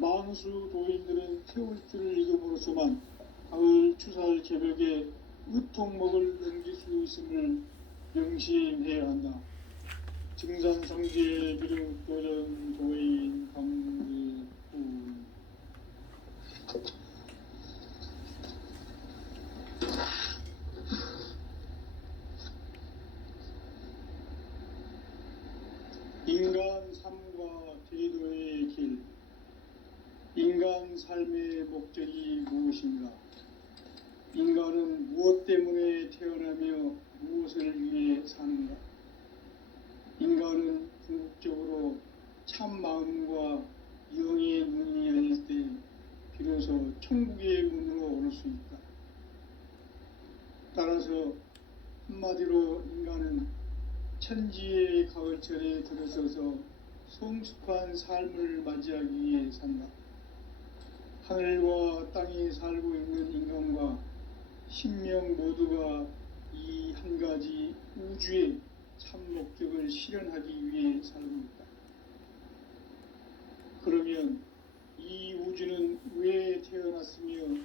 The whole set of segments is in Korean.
만수 도인들은 세월줄을 읽음으로써만 가을 추살 개벽에 으통목을 넘길 수 있음을 명심해야 한다. 증산상제 비룡 도전 도인 강대훈. 인간 삶과 대도의 길. 인간 삶의 목적이 무엇인가? 인간은 무엇 때문에 태어나며 무엇을 위해 사는가? 인간은 궁극적으로 참 마음과 영의 문이 열릴 때 비로소 천국의 문으로 오를 수 있다. 따라서 한마디로 인간은 천지의 가을철에 들어서서 성숙한 삶을 맞이하기 위해 산다. 하늘과 땅에 살고 있는 인간과 신명 모두가 이 한 가지 우주의 참 목적을 실현하기 위해 살고 있다. 그러면 이 우주는 왜 태어났으며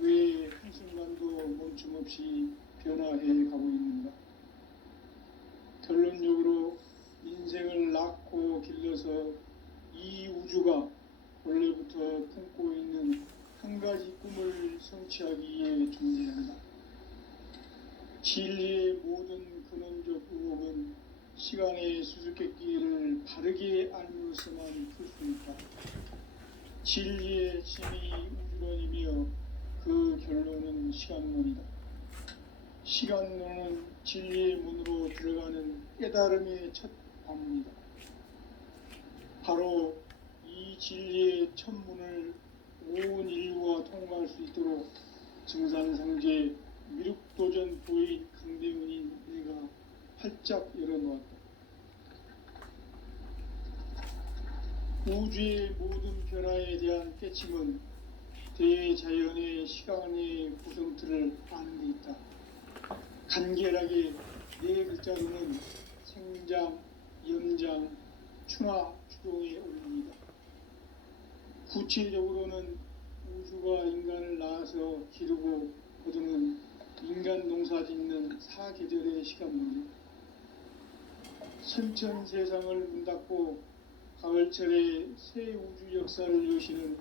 왜 한순간도 멈춤없이 변화해 가고 있는가? 결론적으로 인생을 낳고 길러서 이 우주가 원래부터 품고 있는 한 가지 꿈을 성취하기 위해 존재한다. 진리의 모든 근원적 의혹은 시간의 수수께끼를 바르게 알면서만 풀 수 있다. 진리의 진이 우주론이며 그 결론은 시간론이다. 시간론은 진리의 문으로 들어가는 깨달음의 첫 관문이다. 바로 이 진리의 첫 문을 온 인류가 통과할 수 있도록 증산상제 미륵도전 도인 강대훈인 내가 활짝 열어놓았다. 우주의 모든 변화에 대한 깨침은 대자연의 시간의 구성틀을 아는 데 있다. 간결하게 네 글자로는 생장, 연장, 충화, 추동에 올립니다. 구체적으로는 우주가 인간을 낳아서 기르고 거두는 인간 농사 짓는 사계절의 시간문이다. 선천 세상을 문 닫고 가을철에 새 우주 역사를 여시는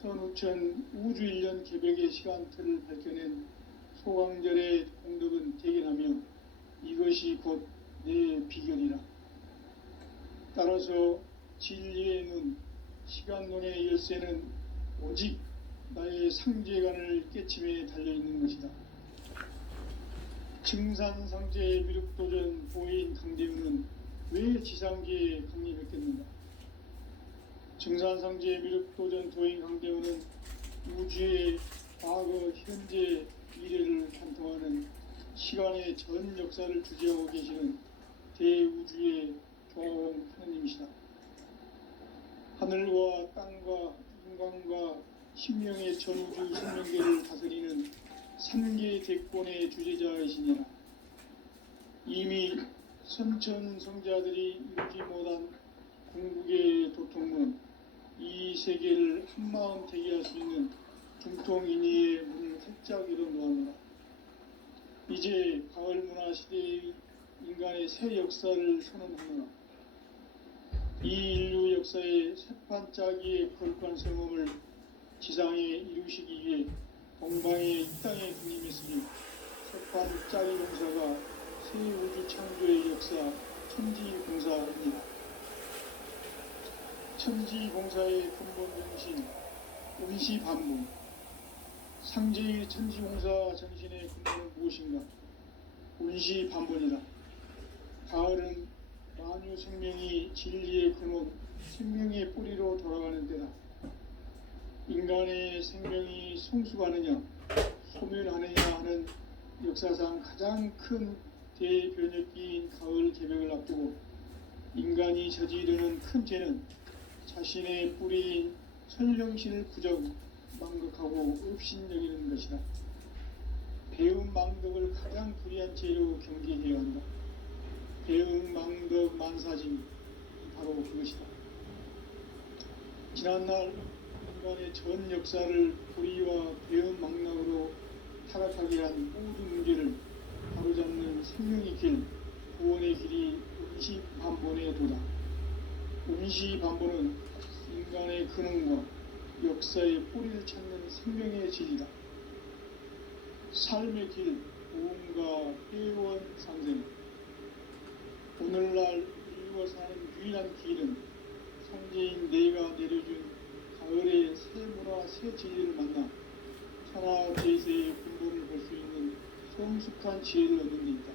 선우천 우주 1년 개벽의 시간틀을 밝혀낸 소강절의 공덕은 대견하며 이것이 곧 내 비결이라. 따라서 진리의 눈, 시간론의 열쇠는 오직 나의 상제관을 깨침에 달려있는 것이다. 증산상제 미륵도전 도인 강대훈은 왜 지상계에 강림했겠는가? 증산상제 미륵도전 도인 강대훈은 우주의 과거, 현재, 미래를 관통하는 시간의 전 역사를 주재하고 계시는 대우주의 조화원 하느님이시다. 하늘과 땅과 인간과 신명의 전우주 생명계를 다스리는 삼계 대권의 주제자이시니라. 이미 선천성자들이 이루지 못한 궁극의 도통문, 이 세계를 한마음 되게 할 수 있는 중통인의의 문을 활짝 열어놓았노라. 이제 가을 문화 시대의 인간의 새 역사를 선언하노라. 이 인류 역사의 새판짜기의 거룩한 성음을 지상에 이루시기 위해 동방의 이 땅에 군림했으니 새판짜기 공사가 새 우주 창조의 역사 천지공사입니다. 천지공사의 근본 정신 운시반문. 상제의 천지공사 정신의 근본은 무엇인가? 운시반문이다. 가을은 만유 생명이 진리의 근원, 생명의 뿌리로 돌아가는 때다. 인간의 생명이 성숙하느냐, 소멸하느냐 하는 역사상 가장 큰 대변혁기인 가을 개벽을 앞두고 인간이 저지르는 큰 죄는 자신의 뿌리인 선령신을 망극하고 업신여기는 것이다. 배움 망덕을 가장 불의한 죄로 경계해야 한다. 배움 망덕 만사진 바로 그것이다. 지난날 인간의 전 역사를 불의와 대응망락으로 타락하게 한 모든 문제를 바로잡는 생명의 길, 구원의 길이 음시반본의 도다. 음시반본은 인간의 근원과 역사의 뿌리를 찾는 생명의 진리다. 삶의 길, 보험과 회원 상생. 오늘날 인류가 사는 유일한 길은 성지인 내가 내려준 가을의 새 문화 새 진리를 만나 천하 대세의 근본을 볼 수 있는 성숙한 지혜를 얻는 데 있다.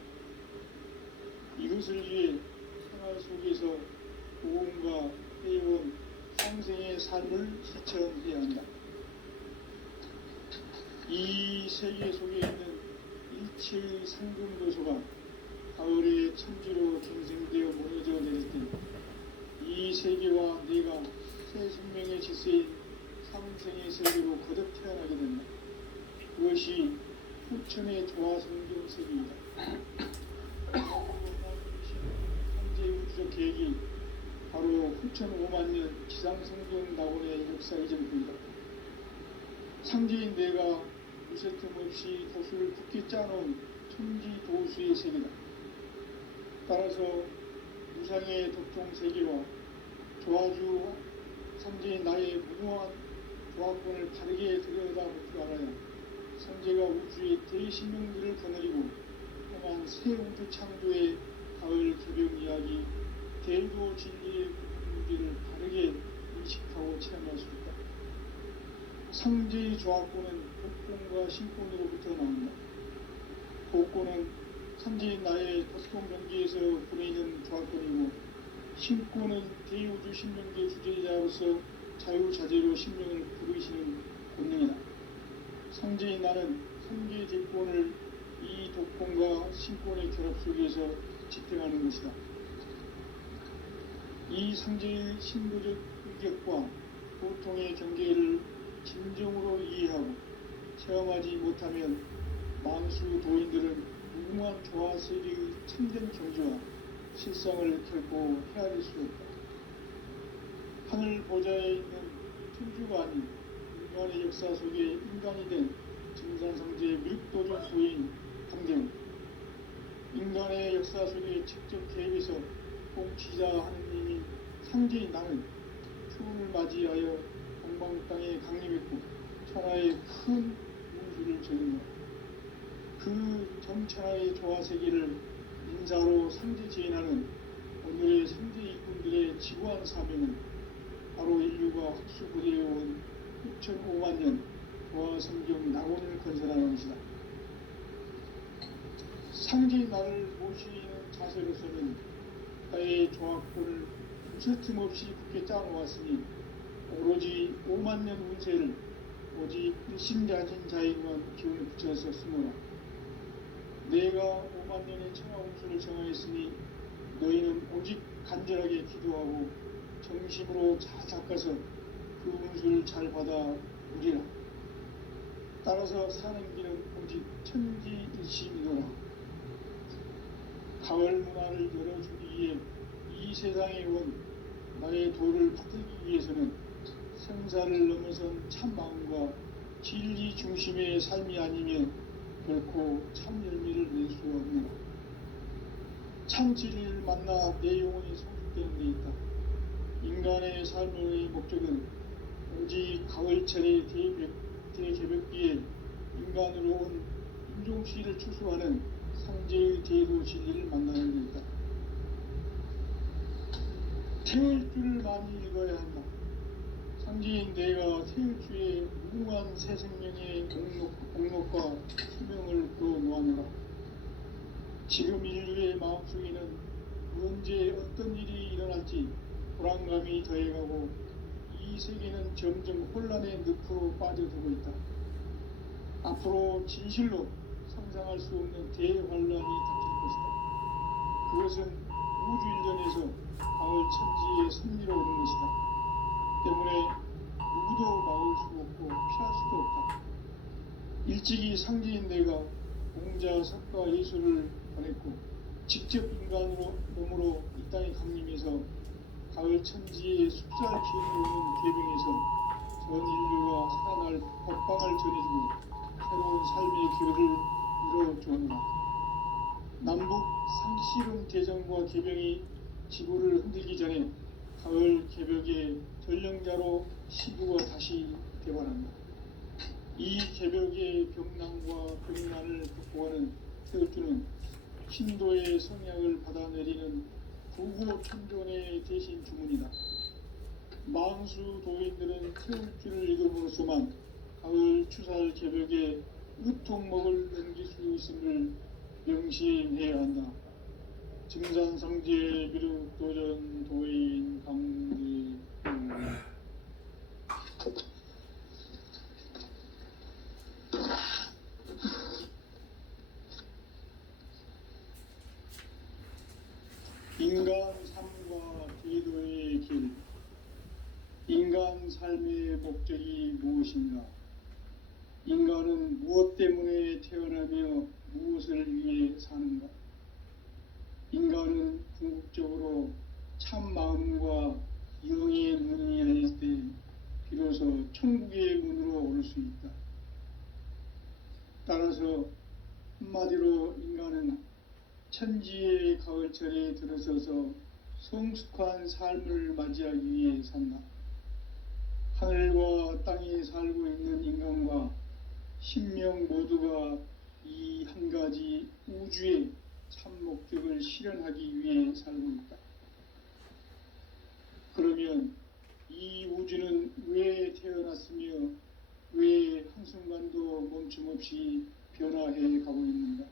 이것을 위해 생활 속에서 보험과 회원 상생의 삶을 실천해야 한다. 이 세계 속에 있는 일체의 상금도소가 가을의 천지로 갱생되어 무너져 내릴 때 이 세계와 내가 새 생명의 질서인 상생의 세계로 거듭 태어나게 된다. 그것이 후천의 조화성경 세계이다. 현재 우주적 계획이 바로 후천 5만 년 지상성경 낙원의 역사의 전부이다. 상제인 내가 무쇠 틈 없이 도수를 굳게 짜놓은 천지 도수의 세계다. 따라서 무상의 독종 세계와 조화주 상제인 나의 무모한 조합권을 바르게 들여다볼 줄 알아야 상제가 우주의 대신명들을 거느리고 행한 새 우주 창조의 가을 개벽 이야기, 대도 진리의 문제를 바르게 인식하고 체험할 수 있다. 상제의 조합권은 복권과 신권으로부터 나온다. 복권은 상제인 나의 도통 경계에서 보내는 조합권이고, 신권은 대우주 신명계 주제자로서 자유자재로 신명을 부르시는 권능이다. 상제인 나는 상계 제권을 이 독권과 신권의 결합 속에서 집행하는 것이다. 이 상제의 신도적 인격과 보통의 경계를 진정으로 이해하고 체험하지 못하면 만수 도인들은 무궁한 조화세계의 참된 경지와 실상을 결코 헤아릴 수 없다. 하늘 보좌에 있는 천주가 아닌 인간의 역사 속에 인간이 된 증산상제의 밀도적 도인 강경, 인간의 역사 속에 직접 개입해서 공치자 하느님인 상제인 나는 추운을 맞이하여 동방 땅에 강림했고 천하의 큰 운수를 저린다. 그 정천하의 조화세계를 인사로 상제지인하는 오늘의 상제 일꾼들의 지구한 사명은 바로 인류가 학수부대해온 6,500만 년 조화성경 낙원을 건설하는 것이다. 상제인 나를 모시는 자세로서는 나의 조합권을 무쇠틈 없이 굳게 짜놓았으니 오로지 5만 년 운세를 오직 일심가진 자에게만 기운을 붙여서 쓰노라. 내가 5만 년의 천하 운수를 정하였으니 너희는 오직 간절하게 기도하고 정심으로 잘 닦아서 그 운수를 잘 받아 누리라. 따라서 사는 길은 오직 천지일심이노라. 가을 문화를 열어주기 위해 이 세상에 온 나의 도를 받들기 위해서는 생사를 넘어선 참 마음과 진리 중심의 삶이 아니면 결코 참 열매를 낼 수 없느라. 참 진리를 만나 내 영혼이 성숙되는 데 있다. 인간의 삶의 목적은 오직 가을철의 대개벽기에 인간으로 온 인종시를 추수하는 상제의 대도 진리를 만나는 데 있다. 태울 줄을 많이 읽어야 한다. 상제인 내가 태울주의 무궁한 새 생명의 공력과 수명을 불어놓아노라. 지금 인류의 마음속에는 언제 어떤 일이 일어날지 불안감이 더해가고 이 세계는 점점 혼란의 늪으로 빠져들고 있다. 앞으로 진실로 상상할 수 없는 대환란이 닥칠 것이다. 그것은 우주 일전에서 가을 천지의 섭리로 오는 것이다. 때문에 누구도 막을 수 없고 피할 수도 없다. 일찍이 상제인 내가 공자, 석가, 예수를 보냈고 직접 인간으로 몸으로 이 땅에 강림해서 가을 천지의 숫자를 기울여 오는 계병에서 전 인류 각광을 전해주고 새로운 삶의 기회를 이뤄주었노라. 남북 상실은 대전과 개병이 지구를 흔들기 전에 가을 개벽의 전령자로 시부가 다시 개발한다. 이 개벽의 병난과 병난을 극복하는 태극주는 신도의 성약을 받아내리는 부고 천존의 대신 주문이다. 망수 도인들은 태극주를 읽음으로써만 가을 추살 개벽의 으통목을 넘길 수 있음을 명심해야 한다. 증산성제 비륵도전 도인 강대 인간 삶과 제도의 길. 인간 삶의 목적이 무엇인가? 인간은 무엇 때문에 태어나며 무엇을 위해 사는가? 인간은 궁극적으로 참 마음과 영의 문이 열릴 때 비로소 천국의 문으로 올 수 있다. 따라서 한마디로 인간은 천지의 가을철에 들어서서 성숙한 삶을 맞이하기 위해 산다. 하늘과 땅에 살고 있는 인간과 신명 모두가 이 한 가지 우주의 참 목적을 실현하기 위해 살고 있다. 그러면 이 우주는 왜 태어났으며 왜 한순간도 멈춤없이 변화해 가고 있는가?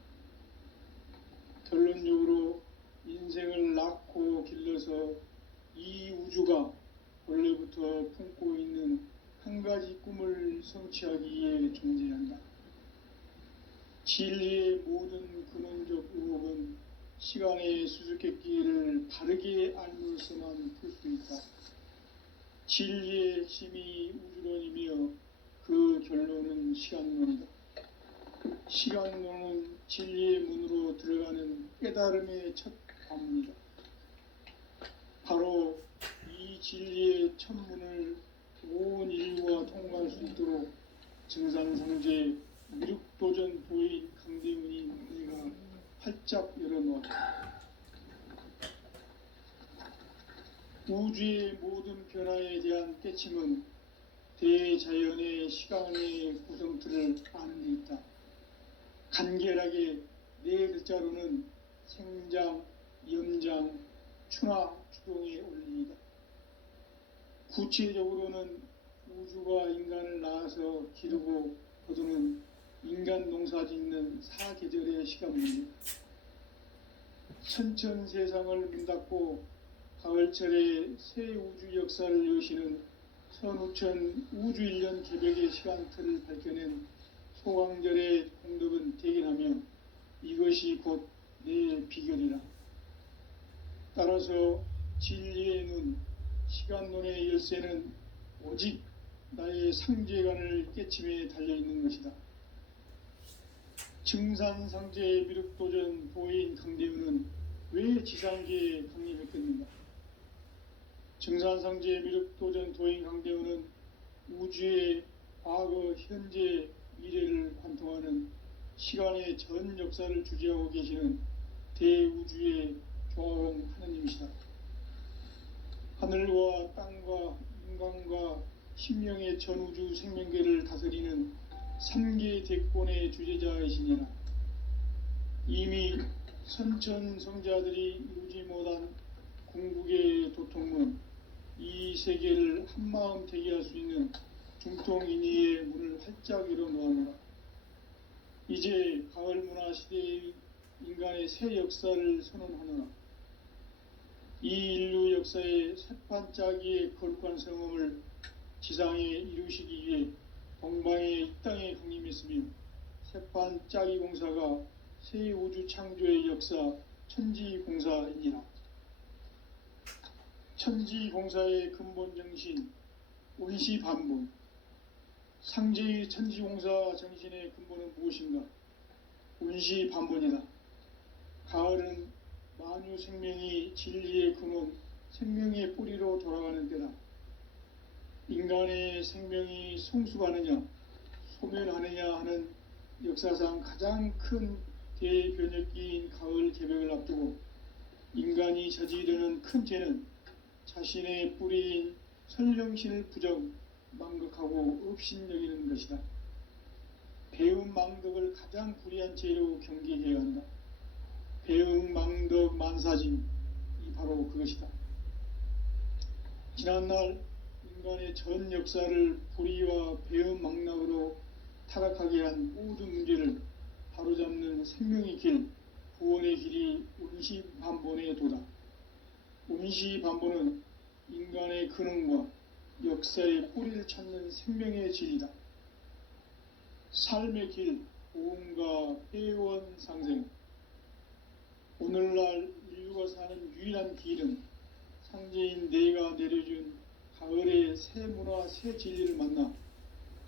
결론적으로 인생을 낳고 길러서 이 우주가 원래부터 품고 있는 한 가지 꿈을 성취하기 위해 존재한다. 진리의 모든 근원적 의혹은 시간의 수수께끼를 바르게 알면서만 풀 수 있다. 진리의 핵심이 우주론이며 그 결론은 시간론이다. 시간론은 진리의 문으로 들어가는 깨달음의 첫 관문이다. 바로 이 진리의 첫 문을 온 인류가 통과할 수 있도록 증산성제 미륵도전 도인 강대문이 우리가 활짝 열어놓았다. 우주의 모든 변화에 대한 깨침은 대자연의 시간의 구성틀을 아는 데 있다. 간결하게 네 글자로는 생장, 염장, 충화, 추동의 원리이다. 구체적으로는 우주가 인간을 낳아서 기르고 거두는 인간 농사 짓는 사계절의 시간문이다. 천천 세상을 문닫고 가을철에 새 우주 역사를 여시는 선우천 우주일년 개벽의 시간틀을 밝혀낸 소강절의 공덕은 대견하며 이것이 곧 내 비결이라. 따라서 진리의 눈, 시간론의 열쇠는 오직 나의 상제관을 깨침에 달려있는 것이다. 증산상제 미륵도전 도인 강대우는 왜 지상계에 강림했겠는가? 증산상제 미륵도전 도인 강대우는 우주의 과거, 현재, 미래를 관통하는 시간의 전 역사를 주재하고 계시는 대우주의 조화공 하느님이시다. 하늘과 땅과 인간과 신명의 전우주 생명계를 다스리는 3계 대권의 주재자이시니라. 이미 선천성자들이 이루지 못한 궁극의 도통문, 이 세계를 한마음 되게 할 수 있는 중통인의의 문을 활짝 열어놓아노라. 이제 가을 문화 시대의 인간의 새 역사를 선언하노라. 이 인류 역사의 새반짝이의 거룩한 성음을 지상에 이루시기 위해 동방의 이 땅에 강림했으며 새반짝이 공사가 새 우주 창조의 역사 천지공사이니라. 천지공사의 근본 정신 운시반분. 상제의 천지공사 정신의 근본은 무엇인가? 운시반분이다. 가을은 만유 생명이 진리의 근원, 생명의 뿌리로 돌아가는 때다. 인간의 생명이 성숙하느냐, 소멸하느냐 하는 역사상 가장 큰 대변혁기인 가을 개벽을 앞두고 인간이 저지르는 큰 죄는 자신의 뿌리인 선령신을 부정, 망극하고 업신여기는 것이다. 배음 망덕을 가장 불의한 죄로 경계해야 한다. 배음 망덕 만사진이 바로 그것이다. 지난날 인간의 전 역사를 불의와 배음 망락으로 타락하게 한 모든 문제를 바로잡는 생명의 길, 구원의 길이 운시반본의 도다. 운시반본은 인간의 근원과 역사의 뿌리를 찾는 생명의 진리다. 삶의 길, 보험과 회원 상생. 오늘날 인류가 사는 유일한 길은 상제인 내가 내려준 가을의 새 문화, 새 진리를 만나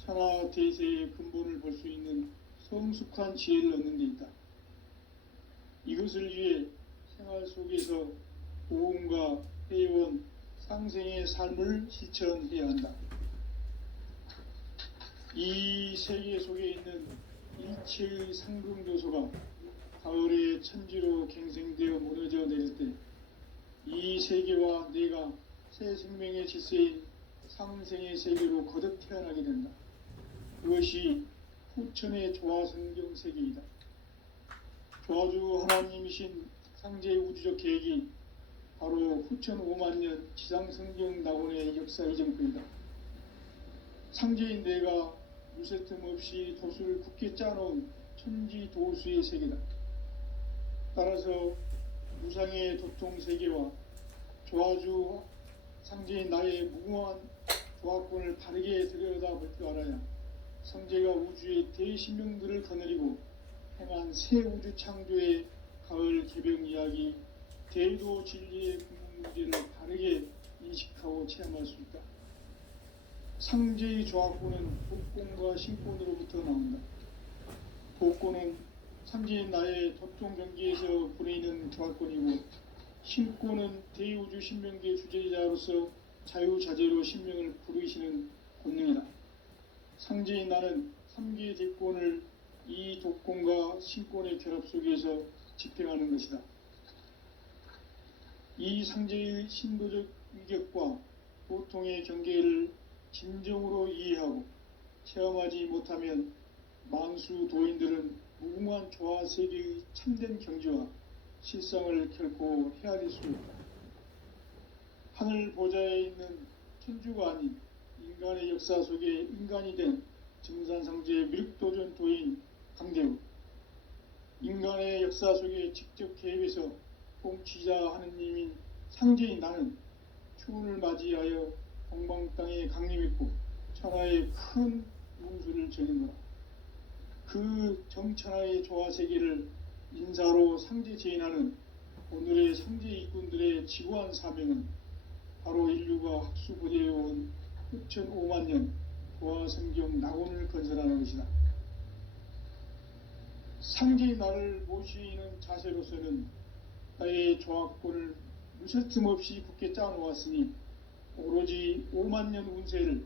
천하 대세의 근본을 볼 수 있는 성숙한 지혜를 얻는 데 있다. 이것을 위해 생활 속에서 보험과 회원, 상생의 삶을 실천해야 한다. 이 세계 속에 있는 일체의 상금교소가 가을의 천지로 갱생되어 무너져 내릴 때 이 세계와 내가 새 생명의 질서인 상생의 세계로 거듭 태어나게 된다. 그것이 후천의 조화성경 세계이다. 조화주 하나님이신 상제의 우주적 계획이 바로 후천 5만년 지상성경 낙원의 역사 이정표이다. 상제인 내가 무쇠 틈 없이 도수를 굳게 짜놓은 천지 도수의 세계다. 따라서 무상의 도통 세계와 조화주 상제인 나의 무궁한 조화권을 바르게 들여다볼 줄 알아야 성제가 우주의 대신명들을 거느리고 행한 새 우주 창조의 가을 개벽 이야기, 대도 진리의 궁극 문제를 바르게 인식하고 체험할 수 있다. 상제의 조화권은 복권과 신권으로부터 나온다. 복권은 상제인 나의 도통 경계에서 보내는 조화권이고, 신권은 대우주 신명계 주제자로서 자유자재로 신명을 부르시는 권능이다. 상제인 나는 3개의 대권을 이 독권과 신권의 결합 속에서 집행하는 것이다. 이 상제의 신도적 위격과 보통의 경계를 진정으로 이해하고 체험하지 못하면 만수 도인들은 무궁한 조화 세계의 참된 경지와 실상을 결코 헤아릴 수 없다. 하늘 보좌에 있는 천주가 아닌 인간의 역사 속에 인간이 된 증산상제의 밀도전 도인 강대우, 인간의 역사 속에 직접 개입해서 통치자 하느님인 상제인 나는 추운을 맞이하여 동방 땅에 강림했고 천하의 큰 용수를 전했노라. 그 정천하의 조화세계를 인사로 상제 제인하는 오늘의 상제 일꾼들의 지구한 사명은 바로 인류가 학수고대해온 후천 5만년 조화성경 낙원을 건설하는 것이다. 상제의 나를 모시는 자세로서는 나의 조화권을 무쇠틈 없이 굳게 짜놓았으니 오로지 5만년 운세를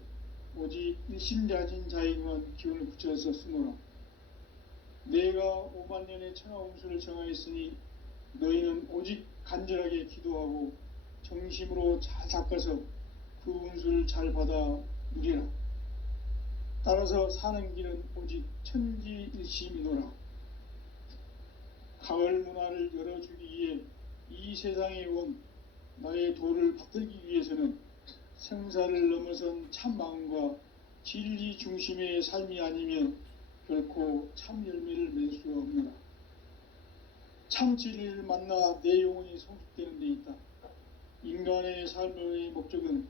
오직 일심자진 자에게만 기운을 붙여서 쓰노라. 내가 5만년의 천하 운수를 정하였으니 너희는 오직 간절하게 기도하고 정심으로 잘 닦아서 그 운수를 잘 받아 누리라. 따라서 사는 길은 오직 천지일심이노라. 가을 문화를 열어주기 위해 이 세상에 온 나의 도를 받들기 위해서는 생사를 넘어선 참 마음과 진리 중심의 삶이 아니면 결코 참 열매를 맺을 수 없느라. 참 진리를 만나 내 영혼이 성숙되는 데 있다. 인간의 삶의 목적은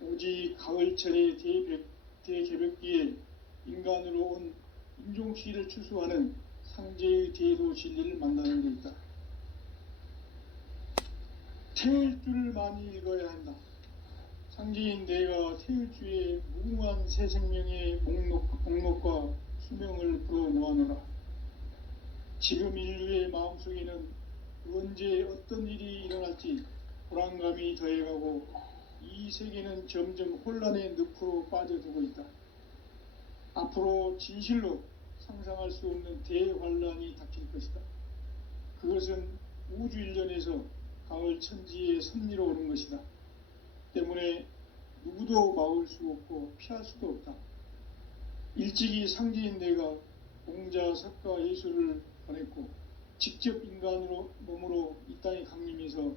오직 가을철의 대개벽기에 인간으로 온 인종시를 추수하는 상제의 대도 진리를 만나는 데 있다. 태일주를 많이 읽어야 한다. 상제인 내가 태일주의 무궁한 새 생명의 목록과 수명을 불어모아노라. 지금 인류의 마음속에는 언제 어떤 일이 일어날지 불안감이 더해가고 이 세계는 점점 혼란의 늪으로 빠져들고 있다. 앞으로 진실로 상상할 수 없는 대환란이 닥칠 것이다. 그것은 우주 일련에서 가을 천지의 섭리로 오는 것이다. 때문에 누구도 막을 수 없고 피할 수도 없다. 일찍이 상제인 내가 공자, 석가, 예수를 보냈고 직접 인간으로 몸으로 이 땅에 강림해서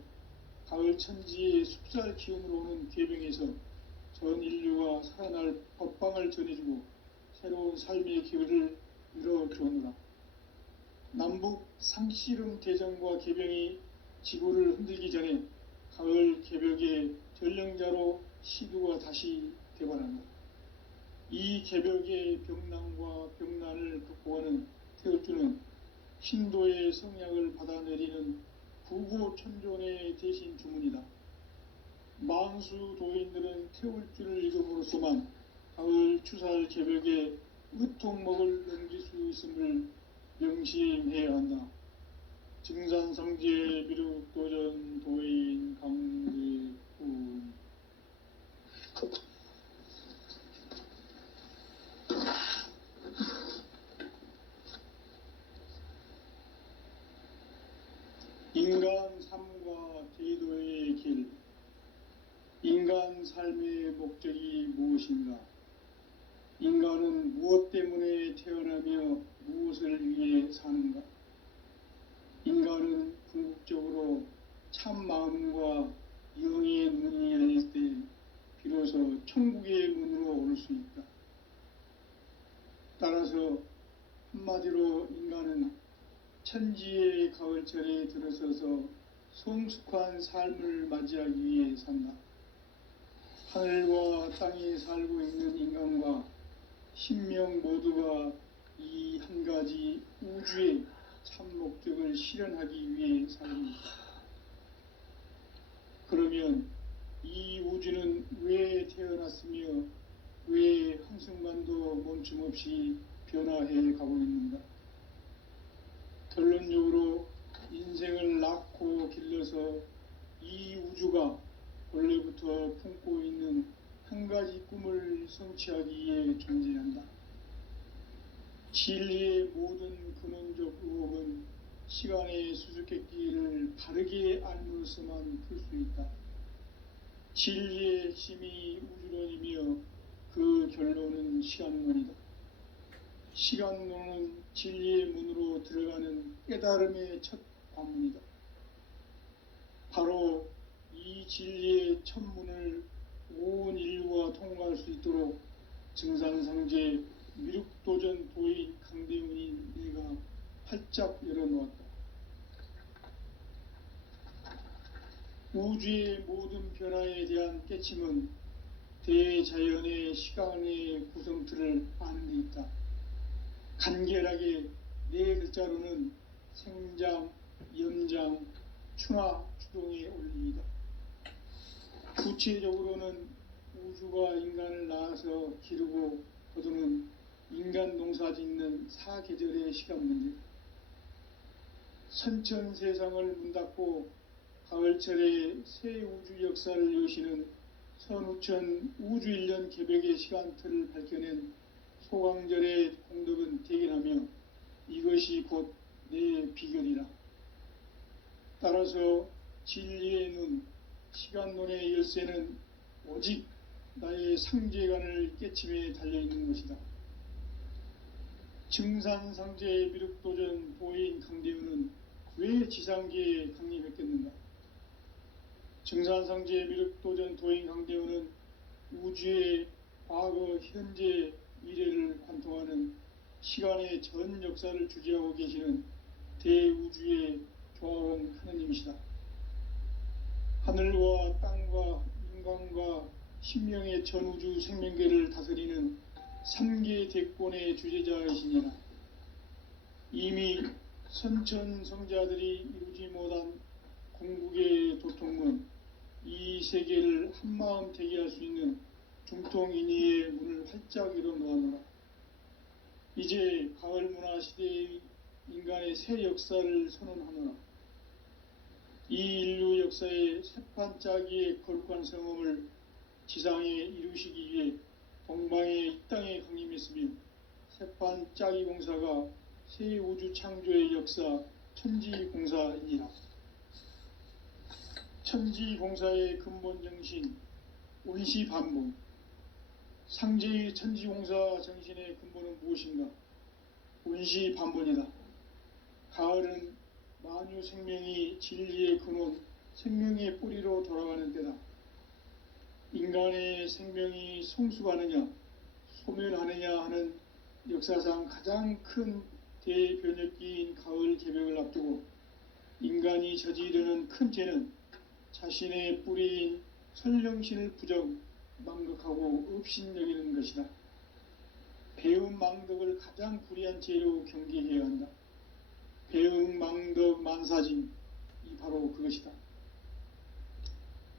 가을 천지의 숲살 기운으로 오는 괴병에서 전 인류가 살아날 법방을 전해주고 새로운 삶의 기회를 열어주오노라. 남북 상씨름 대전과 개병이 지구를 흔들기 전에 가을 개벽의 전령자로 시두가 다시 되관한다. 이 개벽의 병난과 병난을 극복하는 태울주는 신도의 성약을 받아내리는 구구천존의 대신 주문이다. 망수 도인들은 태울주를 읽음으로써만 가을 추살 개벽의 으통목을 넘길 수 있음을 명심해야 한다. 증산성제 미륵도전 도인 강제군. 인간 삶과 제도의 길. 인간 삶의 목적이 무엇인가? 인간은 무엇 때문에 태어나며 무엇을 위해 사는가? 인간은 궁극적으로 참 마음과 영의 눈이 열릴 때 비로소 천국의 문으로 오를 수 있다. 따라서 한마디로 인간은 천지의 가을철에 들어서서 성숙한 삶을 맞이하기 위해 산다. 하늘과 땅에 살고 있는 인간과 신명 모두가 이 한 가지 우주의 참 목적을 실현하기 위해 살고 있다. 그러면 이 우주는 왜 태어났으며 왜 한순간도 멈춤 없이 변화해 가고 있는가? 결론적으로 인생을 낳고 길러서 이 우주가 원래부터 품고 있는 한 가지 꿈을 성취하기 위해 존재한다. 진리의 모든 근원적 의혹은 시간의 수수께끼를 바르게 알므로서만 풀 수 있다. 진리의 핵심이 우주론이며 그 결론은 시간론이다. 시간론은 진리의 문으로 들어가는 깨달음의 첫 관문이다. 바로 이 진리의 첫 문을 온 인류가 통과할 수 있도록 증산성제 미륵도전 도인 강대훈이 내가 활짝 열어놓았다. 우주의 모든 변화에 대한 깨침은 대자연의 시간의 구성틀을 아는 데 있다. 간결하게 네 글자로는 생장, 염장, 충화, 추동의 원리이다. 구체적으로는 우주가 인간을 낳아서 기르고 거두는 인간 농사 짓는 사계절의 시간 문제. 선천 세상을 문 닫고 가을철에 새 우주 역사를 여시는 선우천 우주 일년 개벽의 시간틀을 밝혀낸 소강절의 공덕은 대견하며 이것이 곧 내 비결이라. 따라서 진리의 눈, 시간론의 열쇠는 오직 나의 상제관을 깨침에 달려있는 것이다. 증산상제 미륵도전 도인 강대훈은 왜 지상계에 강림했겠는가? 증산상제 미륵도전 도인 강대훈은 우주의 과거, 현재, 미래를 관통하는 시간의 전 역사를 주재하고 계시는 대우주의 조화원 하느님이시다. 하늘과 땅과 인간과 신명의 전우주 생명계를 다스리는 3계 대권의 주재자이시니라. 이미 선천성자들이 이루지 못한 궁극의 도통문, 이 세계를 한마음 되게 할 수 있는 중통인의의 문을 활짝 열어놓아노라. 이제 가을 문화 시대의 인간의 새 역사를 선언하노라. 이 인류 역사의 새판짜기의 거룩한 성험을 지상에 이루시기 위해 동방의 이 땅에 강림했으며 세판 짜기 공사가 새 우주 창조의 역사 천지공사이니라. 천지공사의 근본 정신 원시반복. 상제의 천지공사 정신의 근본은 무엇인가? 원시반복이다. 가을은 만유 생명이 진리의 근원, 생명의 뿌리로 돌아가는 때다. 인간의 생명이 성숙하느냐, 소멸하느냐 하는 역사상 가장 큰 대변혁기인 가을 개벽을 앞두고 인간이 저지르는 큰 죄는 자신의 뿌리인 선령신을 부정, 망극하고 업신여기는 것이다. 배음 망덕을 가장 불의한 죄로 경계해야 한다. 배음 망덕 만사징이 바로 그것이다.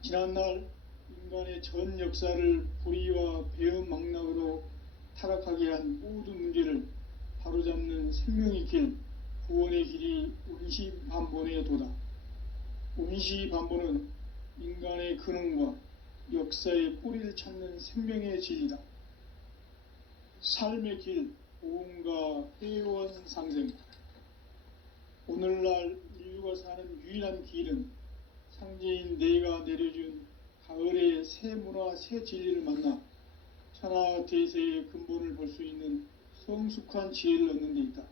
지난날 인간의 전 역사를 불의와 배음 망락으로 타락하게 한 모든 문제를 바로잡는 생명의 길, 구원의 길이 원시반본의 도다. 원시반본은 인간의 근원과 역사의 뿌리를 찾는 생명의 진리다. 삶의 길, 보험과 회원 상생. 오늘날 인류가 사는 유일한 길은 상제인 내가 내려준 가을의 새 문화, 새 진리를 만나 천하 대세의 근본을 볼 수 있는 성숙한 지혜를 얻는 데 있다.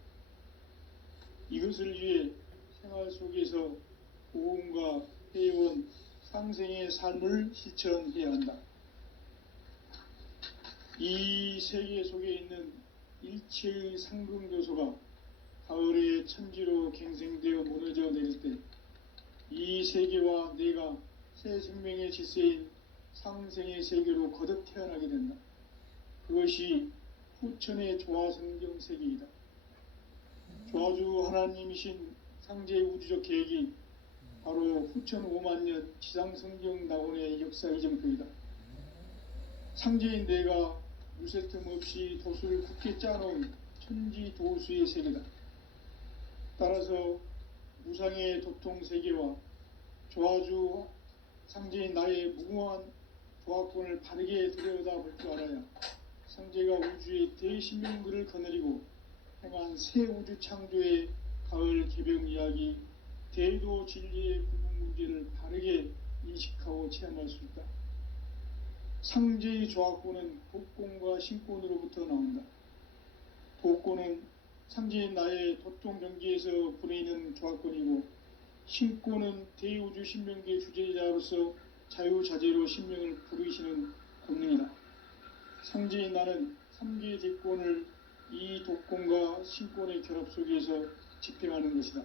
이것을 위해 생활 속에서 보험과 회원, 상생의 삶을 실천해야 한다. 이 세계 속에 있는 일체의 상금교소가 가을의 천지로 갱생되어 무너져 내릴 때 이 세계와 내가 새 생명의 질서인 상생의 세계로 거듭 태어나게 된다. 그것이 후천의 조화성경 세계이다. 조화주 하나님이신 상제의 우주적 계획이 바로 후천 5만년 지상성경 낙원의 역사 이정표이다. 상제인 내가 무쇠 틈 없이 도수를 굳게 짜놓은 천지 도수의 세계다. 따라서 무상의 도통 세계와 조화주 상제인 나의 무궁한 조화권을 바르게 들여다볼 줄 알아야 상제가 우주의 대신명들을 거느리고 행한 새 우주 창조의 가을 개벽 이야기, 대도 진리의 구분 문제를 바르게 인식하고 체험할 수 있다. 상제의 조화권은 독권과 신권으로부터 나온다. 독권은 상제인 나의 도통 경계에서 부리는 조화권이고, 신권은 대우주 신명계의 주제자로서 자유자재로 신명을 부르시는 권능이다. 상제인 나는 3개의 대권을 이 독권과 신권의 결합 속에서 집행하는 것이다.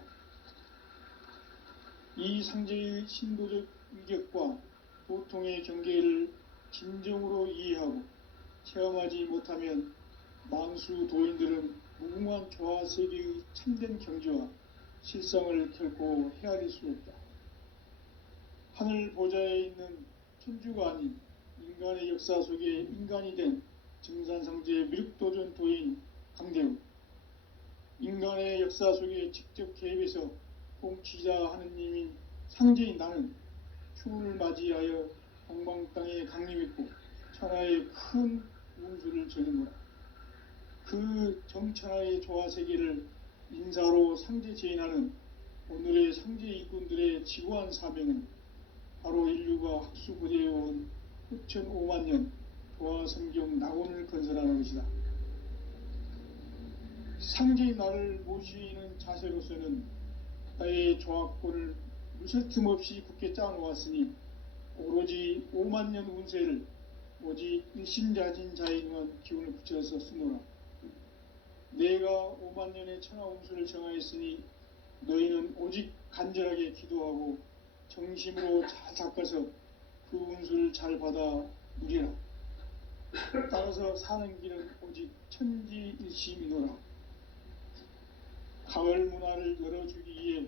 이 상제의 신도적 위격과 도통의 경계를 진정으로 이해하고 체험하지 못하면 만수 도인들은 무궁한 조화 세계의 참된 경지와 실상을 결코 헤아릴 수 없다. 하늘 보좌에 있는 천주가 아닌 인간의 역사 속에 인간이 된 증산상제의 미륵도전 도인 강대우, 인간의 역사 속에 직접 개입해서 통치자 하느님인 상제인 나는 추운을 맞이하여 동방 땅에 강림했고 천하의 큰 운수를 전해노라. 그 정천하의 조화세계를 인사로 상제 제인하는 오늘의 상제 일꾼들의 지구한 사명은 바로 인류가 학수고대해온 후천 5만년 조화성경 낙원을 건설하는 것이다. 상제의 나를 모시는 자세로서는 나의 조화권을 무쇠 틈 없이 굳게 짜놓았으니 오로지 5만년 운세를 오직 일심자진 자에 능한 기운을 붙여서 쓰노라. 내가 5만년의 천하 운수를 정하였으니 너희는 오직 간절하게 기도하고 정심으로 잘 닦아서 그 운수를 잘 받아 누리라. 따라서 사는 길은 오직 천지일심이노라. 가을 문화를 열어주기 위해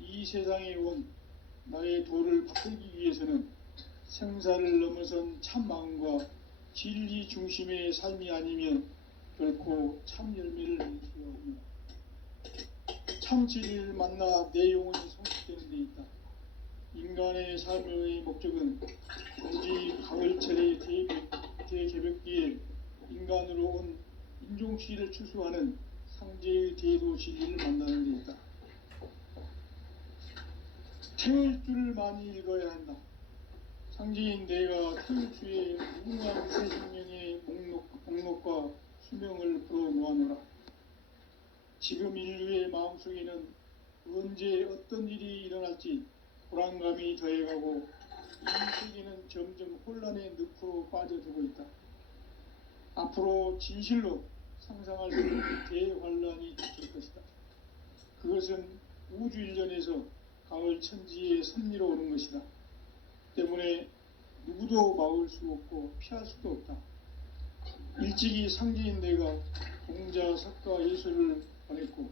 이 세상에 온 나의 도를 바꾸기 위해서는 생사를 넘어선 참 마음과 진리 중심의 삶이 아니면 결코 참 열매를 낼 수가 없다. 참 진리를 만나 내 영혼이 성숙되는 데 있다. 인간의 삶의 목적은 오직 가을철의 대개벽기에 인간으로 온 인종주의를 추수하는 상제의 대도 진리를 만나는 데 있다. 태울 줄을 많이 읽어야 한다. 상제인 내가 태울 주의 무궁한 새 생명의 목록과 수명을 풀어놓아노라. 지금 인류의 마음속에는 언제 어떤 일이 일어날지 불안감이 더해가고 이 세계는 점점 혼란의 늪으로 빠져들고 있다. 앞으로 진실로 상상할 수 없는 대환란이 닥칠 것이다. 그것은 우주 일련에서 가을 천지의 섭리로 오는 것이다. 때문에 누구도 막을 수 없고 피할 수도 없다. 일찍이 상제인 내가 공자, 석가, 예수를 보냈고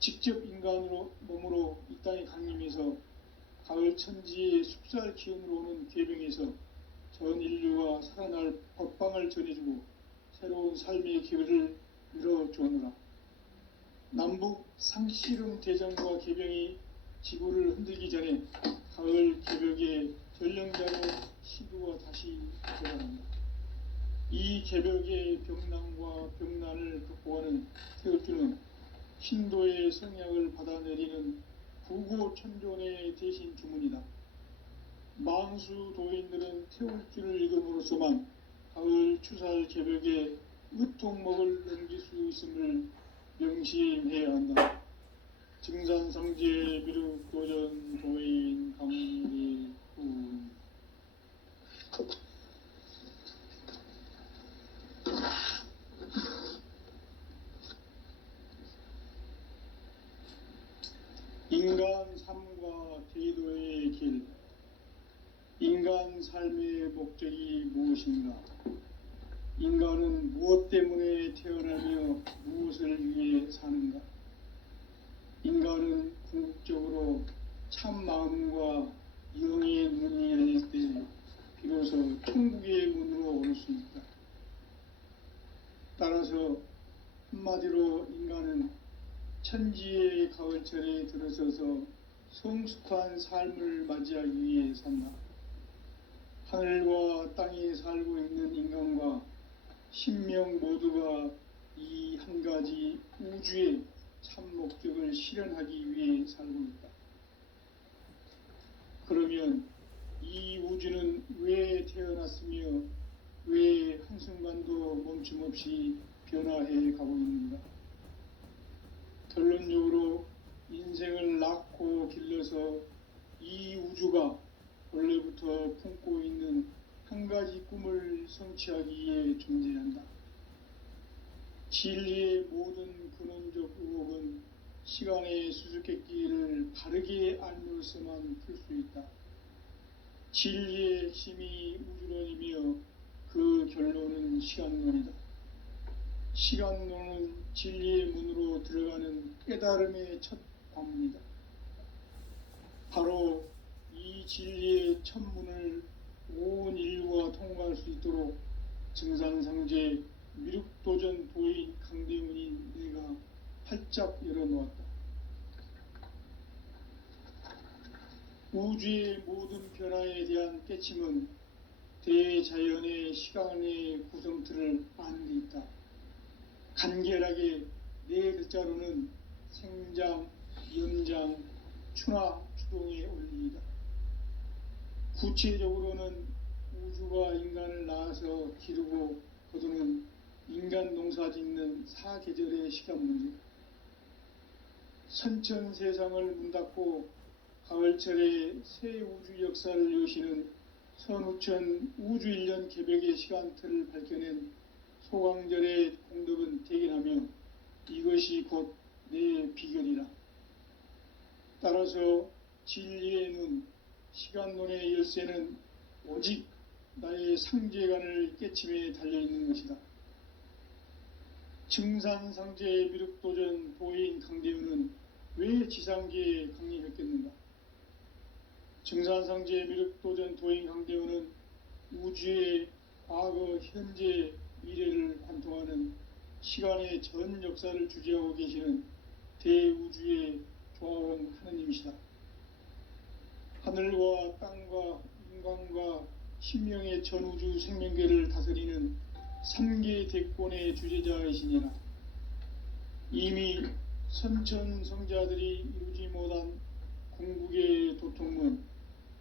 직접 인간으로 몸으로 이 땅에 강림해서 가을 천지의 숲살 기운으로 오는 계병에서 전 인류가 살아날 법방을 전해주고 새로운 삶의 기회를 열어주오노라. 남북 상씨름 대전과 계병이 지구를 흔들기 전에 가을 개벽의 전령자로 시두가 다시 돌아간다. 이 개벽의 병난과 병난을 극복하는 태울주는 신도의 성약을 받아내리는 구고천존의 대신 주문이다. 망수 도인들은 태울주를 읽음으로써만 가을 추살 개벽의 으통목을 넘길 수 있음을 명심해야 한다. 증산상제 미륵도전 도인 강리군. 인간 삶과 제도의 길. 인간 삶의 목적이 무엇인가? 인간은 무엇 때문에 태어나며 무엇을 위해 사는가? 인간은 궁극적으로 참 마음과 영의 문이 열릴 때 비로소 천국의 문으로 올 수 있다. 따라서 한마디로 인간은 천지의 가을철에 들어서서 성숙한 삶을 맞이하기 위해 산다. 하늘과 땅에 살고 있는 인간과 신명 모두가 이 한 가지 우주의 참 목적을 실현하기 위해 살고 있다. 그러면 이 우주는 왜 태어났으며 왜 한순간도 멈춤없이 변화해 가고 있는가? 결론적으로 인생을 낳고 길러서 이 우주가 원래부터 품고 있는 한 가지 꿈을 성취하기 위해 존재한다. 진리의 모든 근원적 의혹은 시간의 수수께끼를 바르게 알므로서만 풀 수 있다. 진리의 핵심이 우주론이며 그 결론은 시간론이다. 시간론은 진리의 문으로 들어가는 깨달음의 첫 관문이다. 바로 이 진리의 첫 문을 온 인류가 통과할 수 있도록 증산상제 미륵도전 도인 강대문인 내가 활짝 열어놓았다. 우주의 모든 변화에 대한 깨침은 대자연의 시간의 구성틀을 아는 데 있다. 간결하게 네 글자로는 생장, 연장, 추나 추동의 원리이다. 구체적으로는 우주가 인간을 낳아서 기르고 거두는 인간 농사 짓는 사계절의 시간 문제. 선천 세상을 문 닫고 가을철에 새 우주 역사를 여시는 선우천 우주 1년 개벽의 시간틀을 밝혀낸 소강절의 공덕은 대견하며 이것이 곧 내 비결이라. 따라서 진리의 눈, 시간론의 열쇠는 오직 나의 상제관을 깨침에 달려있는 것이다. 증산상제 미륵도전 도인 강대우는 왜 지상계에 강림했겠는가? 증산상제 미륵도전 도인 강대우는 우주의 과거, 현재, 미래를 관통하는 시간의 전 역사를 주재하고 계시는 대우주의 조화원 하느님이시다. 하늘과 땅과 인간과 신명의 전우주 생명계를 다스리는 삼계 대권의 주제자이시니라. 이미 선천성자들이 이루지 못한 궁극의 도통은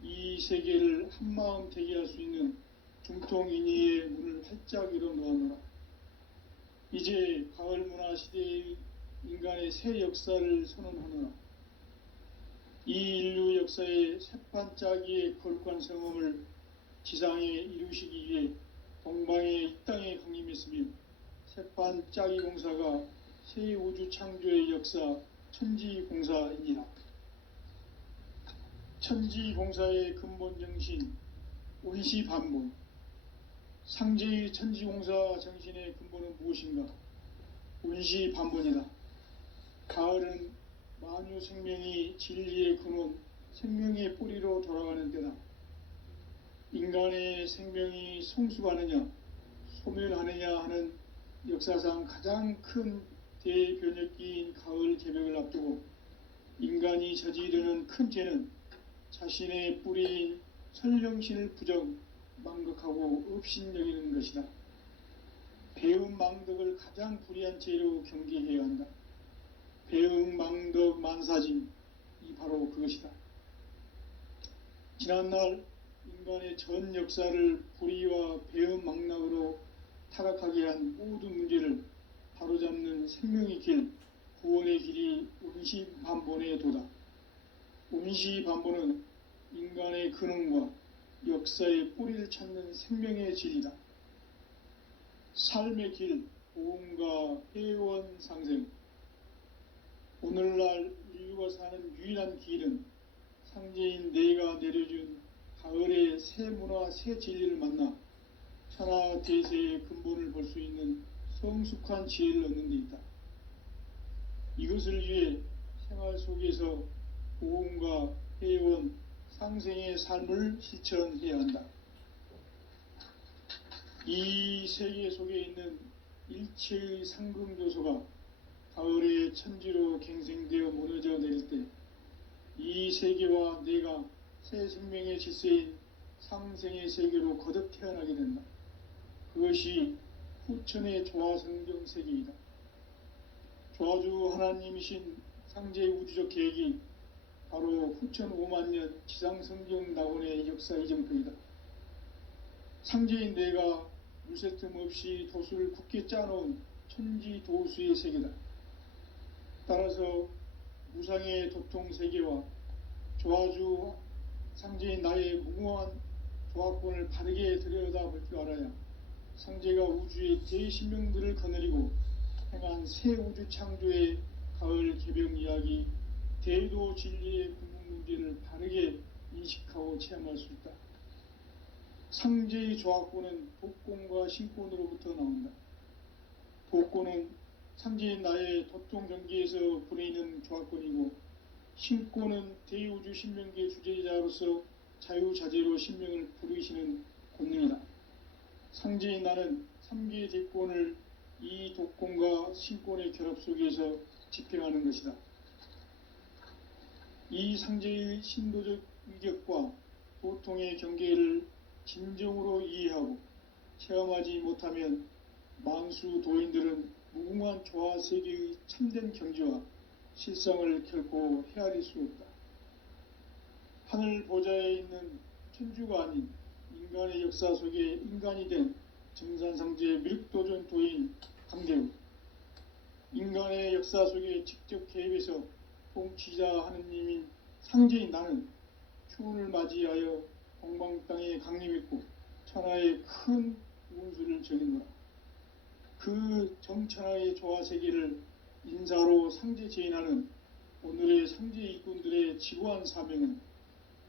이 세계를 한마음 되게 할 수 있는 중통인의의 문을 활짝 열어놓았노라. 이제 가을 문화 시대의 인간의 새 역사를 선언하노라. 이 인류 역사의 새반짝이의 거룩한 성험을 지상에 이루시기 위해 동방의 이 땅에 강림했으며 새반짝이 공사가 새 우주 창조의 역사 천지공사이니라. 천지공사의 근본 정신 운시반본. 상제의 천지공사 정신의 근본은 무엇인가? 운시반본이다. 가을은 만유 생명이 진리의 근원, 생명의 뿌리로 돌아가는 때다. 인간의 생명이 성숙하느냐, 소멸하느냐 하는 역사상 가장 큰 대변혁기인 가을 개벽을 앞두고 인간이 저지르는 큰 죄는 자신의 뿌리인 설령신을 부정, 망극하고 업신여기는 것이다. 배음 망덕을 가장 불의한 죄로 경계해야 한다. 배음 망덕 만사짐이 바로 그것이다. 지난날 인간의 전 역사를 불의와 배음 망락으로 타락하게 한 모든 문제를 바로잡는 생명의 길, 구원의 길이 운시반본의 도다. 운시반본은 인간의 근원과 역사의 뿌리를 찾는 생명의 진리다. 삶의 길, 보험과 회원 상생. 오늘날 인류가 사는 유일한 길은 상제인 내가 내려준 가을의 새 문화, 새 진리를 만나 천하 대세의 근본을 볼 수 있는 성숙한 지혜를 얻는 데 있다. 이것을 위해 생활 속에서 보험과 회원, 상생의 삶을 실천해야 한다. 이 세계 속에 있는 일체의 상금 요소가 가을의 천지로 갱생되어 무너져 내릴 때 이 세계와 내가 새 생명의 질서인 상생의 세계로 거듭 태어나게 된다. 그것이 후천의 조화성경 세계이다. 조화주 하나님이신 상제의 우주적 계획이 바로 후천 5만년 지상성경 낙원의 역사 이정표이다. 상제인 내가 물새 틈 없이 도수를 굳게 짜놓은 천지도수의 세계다. 따라서 무상의 도통 세계와 조화주 상제인 나의 무궁한 조화권을 바르게 들여다볼 줄 알아야 상제가 우주의 대신명들을 거느리고 행한 새 우주 창조의 가을 개벽 이야기, 대도 진리의 궁극 문제를 바르게 인식하고 체험할 수 있다. 상제의 조화권은 독권과 신권으로부터 나온다. 독권은 상제인 나의 도통 경계에서 보내는 조화권이고, 신권은 대우주 신명계 주제자로서 자유자재로 신명을 부르시는 권능이다. 상제인 나는 3개의 대권을 이 독권과 신권의 결합 속에서 집행하는 것이다. 이 상제의 신도적 위격과 도통의 경계를 진정으로 이해하고 체험하지 못하면 만수 도인들은 무궁한 조화 세계의 참된 경지와 실상을 결코 헤아릴 수 없다. 하늘 보좌에 있는 천주가 아닌 인간의 역사 속에 인간이 된 정산상제의 밀도전 도인 강대우, 인간의 역사 속에 직접 개입해서 통치자 하느님인 상제인 나는 추운을 맞이하여 동방 땅에 강림했고 천하의 큰 운수를 정했노라. 그 정천하의 조화세계를 인사로 상제 제인하는 오늘의 상제 일꾼들의 지고한 사명은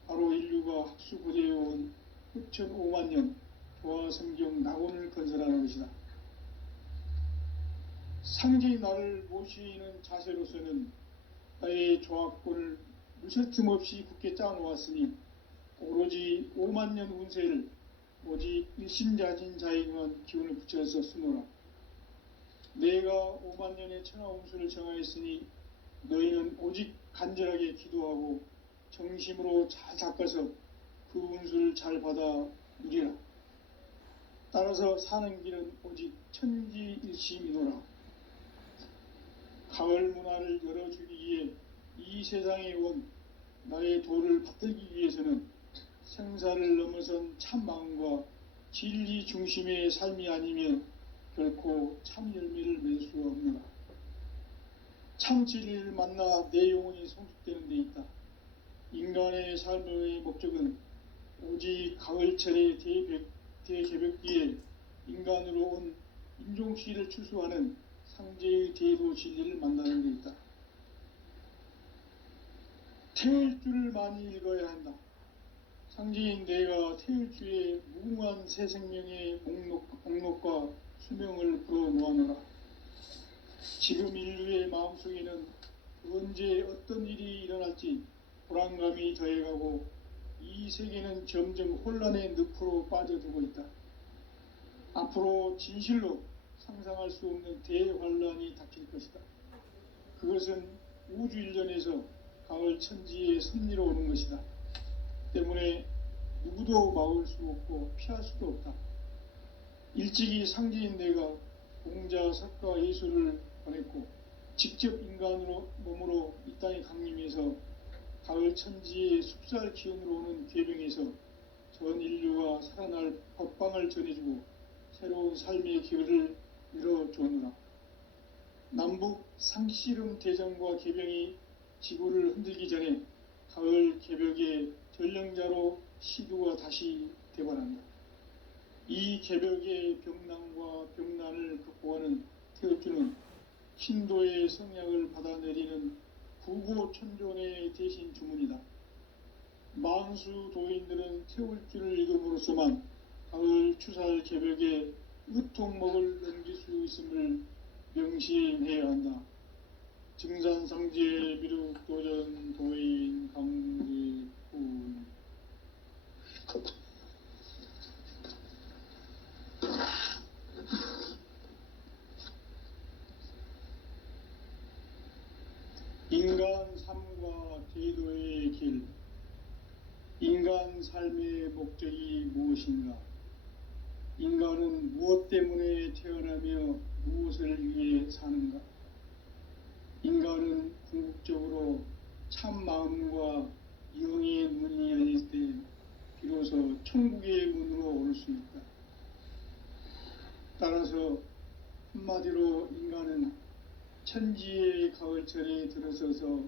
바로 인류가 학수고대해온 후천 5만년 조화성경 낙원을 건설하는 것이다. 상제의 나를 모시는 자세로서는 나의 조화권을 무쇠 틈 없이 굳게 짜놓았으니 오로지 5만년 운세를 오직 일심자진 자에게만 기운을 붙여서 쓰노라. 내가 5만년의 천하 운수를 정하였으니 너희는 오직 간절하게 기도하고 정심으로 잘 닦아서 그 운수를 잘 받아 누리라. 따라서 사는 길은 오직 천지일심이노라. 가을 문화를 열어주기 위해 이 세상에 온 나의 도를 받들기 위해서는 생사를 넘어선 참 마음과 진리 중심의 삶이 아니면 결코 참 열매를 맺을 수가 없노라. 참 진리를 만나 내 영혼이 성숙되는 데 있다. 인간의 삶의 목적은 오직 가을철의 대개벽기에 인간으로 온 인종시를 추수하는 상제의 대도 진리를 만나는 데 있다. 태일주를 많이 읽어야 한다. 상제인 내가 태일주의 무궁한 새 생명의 목록과 수명을 풀어놓아노라. 지금 인류의 마음속에는 언제 어떤 일이 일어날지 불안감이 더해가고 이 세계는 점점 혼란의 늪으로 빠져들고 있다. 앞으로 진실로 상상할 수 없는 대환란이 닥칠 것이다. 그것은 우주 일전에서 가을 천지의 섭리로 오는 것이다. 때문에 누구도 막을 수 없고 피할 수도 없다. 일찍이 상제인 내가 공자, 석가, 예수를 보냈고 직접 인간으로 몸으로 이 땅에 강림해서 가을 천지의 숲살 기운으로 오는 괴병에서 전 인류가 살아날 법방을 전해주고 새로운 삶의 기회를 열어주느라. 남북 상씨름 대전과 개병이 지구를 흔들기 전에 가을 개벽의 전령자로 시두가 다시 되관한다. 이 개벽의 병난과 병난을 극복하는 태극주는 신도의 성약을 받아내리는 구고천존의 대신 주문이다. 만수 도인들은 태울주를 읽음으로써만 가을 추살 개벽에 으통목을 넘길 수 있음을 명심해야 한다. 증산상제 미륵도전 도인 강제군. 인간 삶과 제도의 길. 인간 삶의 목적이 무엇인가? 인간은 무엇 때문에 태어나며 무엇을 위해 사는가? 인간은 궁극적으로 참 마음과 영의 문이 열릴 때 비로소 천국의 문으로 올 수 있다. 따라서 한마디로 인간은 천지의 가을철에 들어서서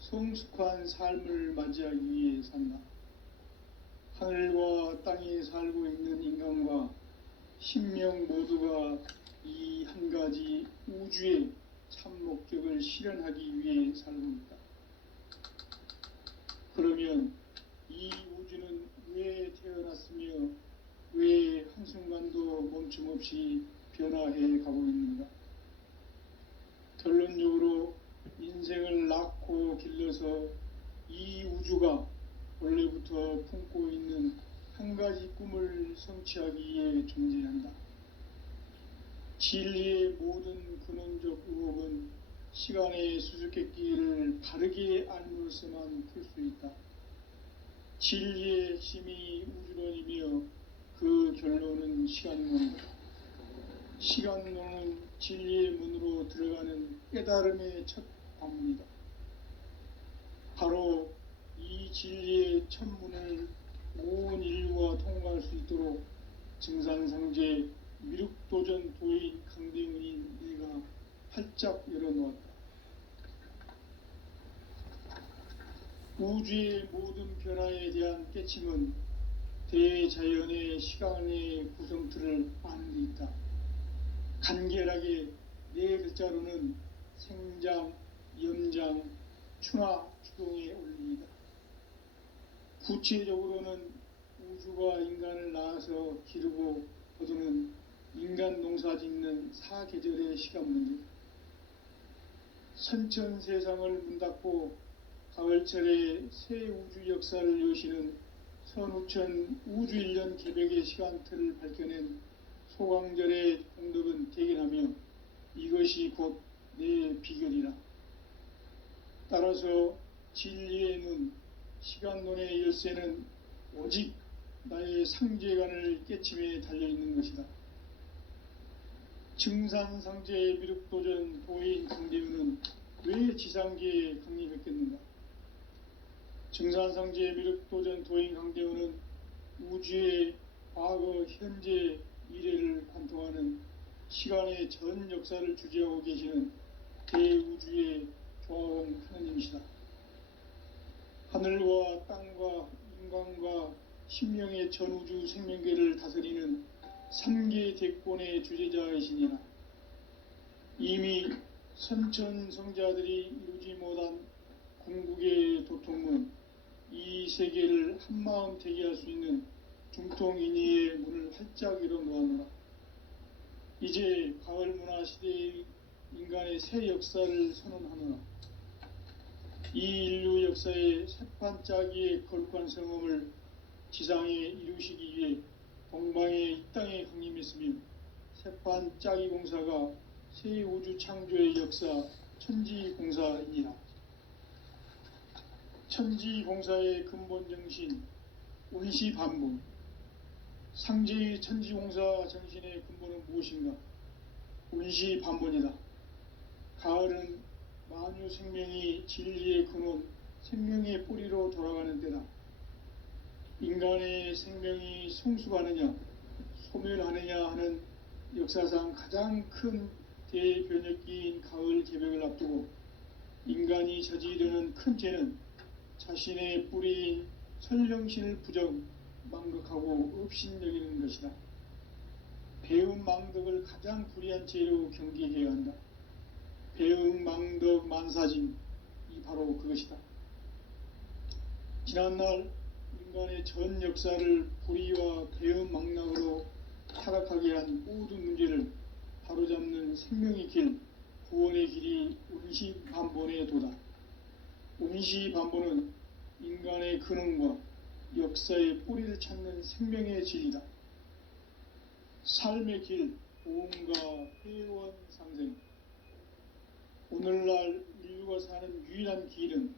성숙한 삶을 맞이하기 위해 산다. 하늘과 땅에 살고 있는 인간과 신명 모두가 이 한 가지 우주의 참 목적을 실현하기 위해 살고 있다. 그러면 이 우주는 왜 태어났으며 왜 한순간도 멈춤없이 변화해 가고 있는가? 결론적으로 인생을 낳고 길러서 이 우주가 원래부터 품고 있는 한 가지 꿈을 성취하기 위해 존재한다. 진리의 모든 근원적 의혹은 시간의 수수께끼를 바르게 알므로서만 풀 수 있다. 진리의 핵심이 우주론이며 그 결론은 시간론이다. 시간론은 진리의 문으로 들어가는 깨달음의 첫 관문이다. 바로 이 진리의 첫 문을 온 인류가 통과할 수 있도록 증산상제 미륵도전 도인 강대문인 내가 활짝 열어놓았다. 우주의 모든 변화에 대한 깨침은 대자연의 시간의 구성틀을 아는 데 있다. 간결하게 네 글자로는 생장, 염장, 추나 추동의 원리이다. 구체적으로는 우주가 인간을 낳아서 기르고 거두는 인간 농사 짓는 사계절의 시간 문제. 선천 세상을 문 닫고 가을철에 새 우주 역사를 여시는 선우천 우주일년 개벽의 시간틀을 밝혀낸 소강절의 공덕은 대견하며 이것이 곧 내 비결이라. 따라서 진리의 눈, 시간론의 열쇠는 오직 나의 상제관을 깨침에 달려있는 것이다. 증산상제의 미륵도전 도인 강대우는 왜 지상계에 강림했겠는가? 증산상제의 미륵도전 도인 강대우는 우주의 과거, 현재, 미래를 관통하는 시간의 전 역사를 주재하고 계시는 대우주의 조화원 하느님이시다. 하늘과 땅과 인간과 신명의 전우주 생명계를 다스리는 3계 대권의 주재자이시니라. 이미 선천성자들이 이루지 못한 궁극의 도통은 이 세계를 한마음 되게 할 수 있는 중통인의의 문을 활짝 열어 놓았노라. 이제 가을 문화 시대의 인간의 새 역사를 선언하노라. 이 인류 역사의 새판짜기의 거룩한 성음을 지상에 이루시기 위해 동방의 이 땅에 강림했으며 새판짜기 공사가 새 우주 창조의 역사 천지공사이니라. 천지공사의 근본 정신 운시반복. 상제의 천지공사 정신의 근본은 무엇인가? 운시반복이다. 가을은 만유 생명이 진리의 근원, 생명의 뿌리로 돌아가는 때다. 인간의 생명이 성숙하느냐, 소멸하느냐 하는 역사상 가장 큰 대변혁기인 가을 개벽을 앞두고 인간이 저지르는 큰 죄는 자신의 뿌리인 설령신을 부정, 망극하고 업신여기는 것이다. 배음 망덕을 가장 불의한 죄로 경계해야 한다. 배음 망덕 만사진, 이 바로 그것이다. 지난날 인간의 전 역사를 불의와 배음 망락으로 타락하게 한 모든 문제를 바로잡는 생명의 길, 구원의 길이 운시반본의 도다. 운시반본은 인간의 근원과 역사의 뿌리를 찾는 생명의 진리다. 삶의 길, 보험과 회원 상생. 오늘날 인류가 사는 유일한 길은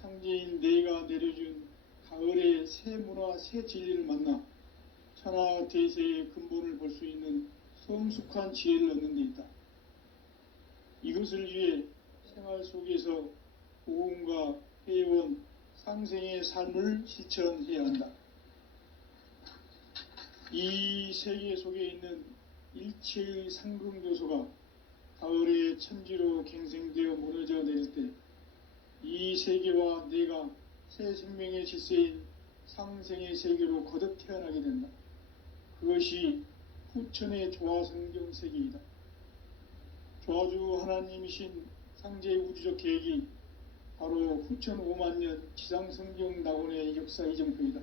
상제인 내가 내려준 가을의 새 문화, 새 진리를 만나 천하 대세의 근본을 볼 수 있는 성숙한 지혜를 얻는 데 있다. 이것을 위해 생활 속에서 보험과 회원, 상생의 삶을 실천해야 한다. 이 세계 속에 있는 일체의 상금교소가 가을의 천지로 갱생되어 무너져 내릴 때 이 세계와 내가 새 생명의 질서인 상생의 세계로 거듭 태어나게 된다. 그것이 후천의 조화성경 세계이다. 조화주 하나님이신 상제의 우주적 계획이 바로 후천 5만년 지상성경 낙원의 역사 이정표이다.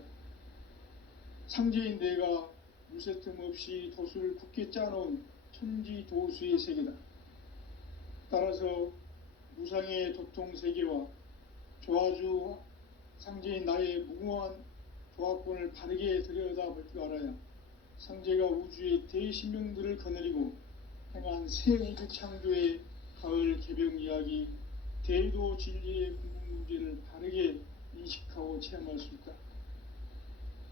상제인 내가 무쇠틈 없이 도수를 굳게 짜놓은 천지도수의 세계다. 따라서 무상의 도통세계와 조화주 상제인 나의 무궁한 조화권을 바르게 들여다볼 줄 알아야 상제가 우주의 대신명들을 거느리고 행한 새 우주 창조의 가을 개벽 이야기, 대도 진리의 궁극 문제를 바르게 인식하고 체험할 수 있다.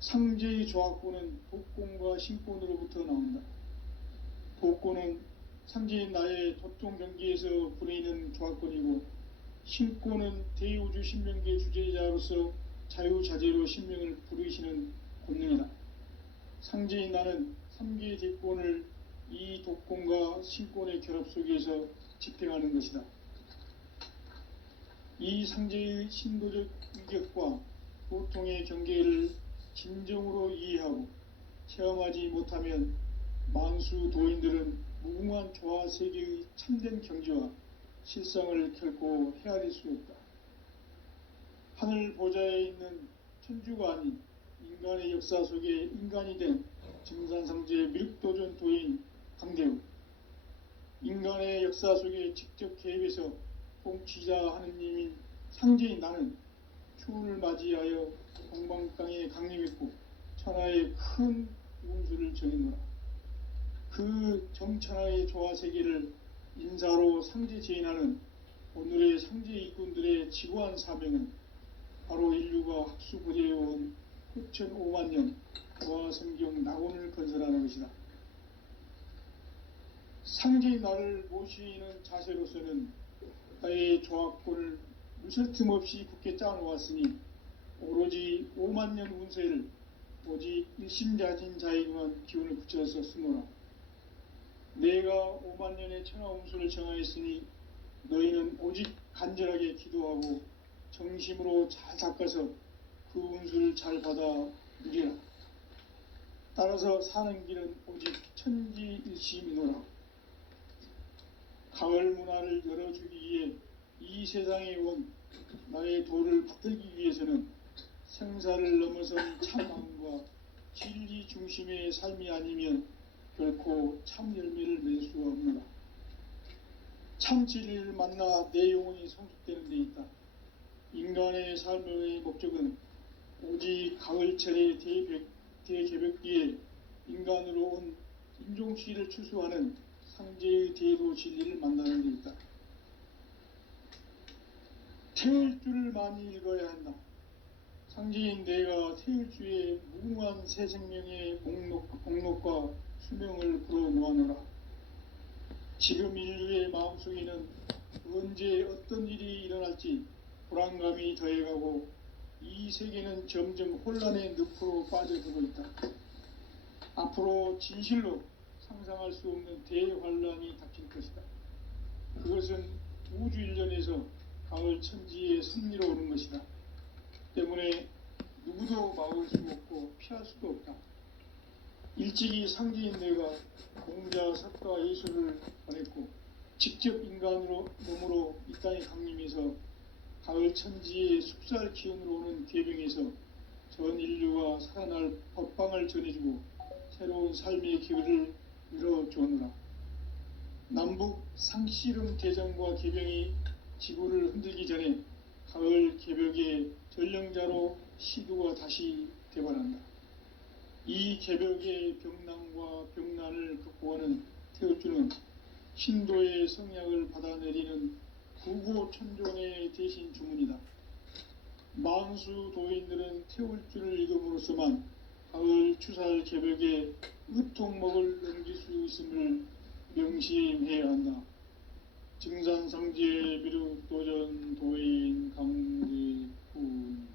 상제의 조화권은 독권과 신권으로부터 나온다. 독권은 상제인 나의 도통 경기에서 부리는 조화권이고, 신권은 대우주 신명계 주제자로서 자유자재로 신명을 부르시는 권능이다. 상제인 나는 3계 대권을 이 독권과 신권의 결합 속에서 집행하는 것이다. 이 상제의 신도적 위격과 보통의 경계를 진정으로 이해하고 체험하지 못하면 만수 도인들은 무궁한 조화 세계의 참된 경지와 실상을 결코 헤아릴 수 없다. 하늘 보좌에 있는 천주가 아닌 인간의 역사 속에 인간이 된 증산상제의 미륵도전 도인 강대우, 인간의 역사 속에 직접 개입해서 통치자 하느님인 상제인 나는 추운을 맞이하여 동방땅에 강림했고 천하의 큰 운수를 정했노라. 그 정천하의 조화세계를 인사로 상제 제인하는 오늘의 상제 일꾼들의 지고한 사명은 바로 인류가 학수부대해온 흑천 5만 년 보아성경 낙원을 건설하는 것이다. 상제의 나를 모시는 자세로서는 나의 조합권을 무슨 틈없이 굳게 짜놓았으니 오로지 5만 년 운세를 오직 일심자진 자에게만 기운을 붙여서 쓰노라. 내가 5만 년의 천하 운수를 정하였으니 너희는 오직 간절하게 기도하고 정심으로 잘 닦아서 그 운수를 잘 받아 누리라. 따라서 사는 길은 오직 천지일심이노라. 가을 문화를 열어주기 위해 이 세상에 온 나의 도를 받들기 위해서는 생사를 넘어선 참마음과 진리 중심의 삶이 아니면 결코 참 열매를 맺을 수가 없노라. 참 진리를 만나 내 영혼이 성숙되는 데 있다. 인간의 삶의 목적은 오직 가을철의 대개벽기에 인간으로 온 인종시를 추수하는 상제의 대도 진리를 만나는 데 있다. 태울 줄을 많이 읽어야 한다. 상제인 내가 태울 주의 무궁한 새 생명의 목록과 수명을 불어놓아노라. 지금 인류의 마음속에는 언제 어떤 일이 일어날지 불안감이 더해가고 이 세계는 점점 혼란의 늪으로 빠져들고 있다. 앞으로 진실로 상상할 수 없는 대환란이 닥칠 것이다. 그것은 우주 일련에서 가을 천지의 섭리로 오는 것이다. 때문에 누구도 막을 수 없고 피할 수도 없다. 일찍이 상제인 내가 공자, 석가, 예수를 보냈고 직접 인간으로 몸으로 이 땅에 강림해서 가을 천지의 숲살 기운으로 오는 계명에서 전 인류가 살아날 법방을 전해주고 새로운 삶의 기회를 열어주느라. 남북 상씨름 대전과 개병이 지구를 흔들기 전에 가을 개벽의 전령자로 시두가 다시 되관한다. 이 개벽의 병난과 병난을 극복하는 태울주는 신도의 성약을 받아내리는 구고천존의 대신 주문이다. 만수 도인들은 태울주를 읽음으로써만 가을 추살 개벽의 으통목을 넘길 수 있음을 명심해야 한다. 증산상제 미륵도전 도인 강제군.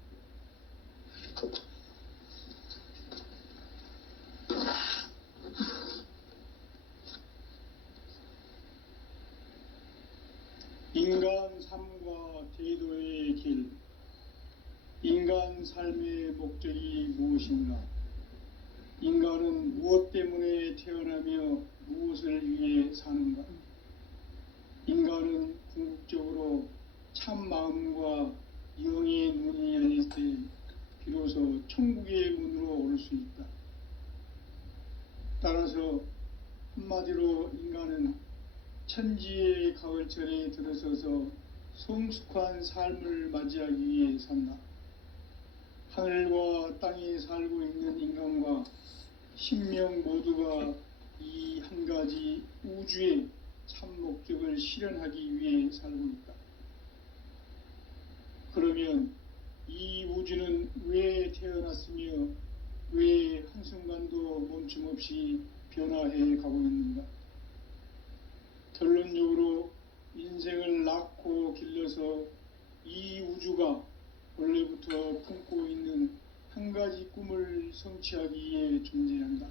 인간 삶과 제도의 길. 인간 삶의 목적이 무엇인가? 인간은 무엇 때문에 태어나며 무엇을 위해 사는가? 인간은 궁극적으로 참 마음과 영의 문이 열릴 때 비로소 천국의 문으로 오를 수 있다. 따라서 한마디로 인간은 천지의 가을철에 들어서서 성숙한 삶을 맞이하기 위해 산다. 하늘과 땅에 살고 있는 인간과 신명 모두가 이 한 가지 우주의 참 목적을 실현하기 위해 살고 있다. 그러면 이 우주는 왜 태어났으며 왜 한순간도 멈춤없이 변화해 가고 있는가? 결론적으로 인생을 낳고 길러서 이 우주가 원래부터 품고 있는 한 가지 꿈을 성취하기 위해 존재한다.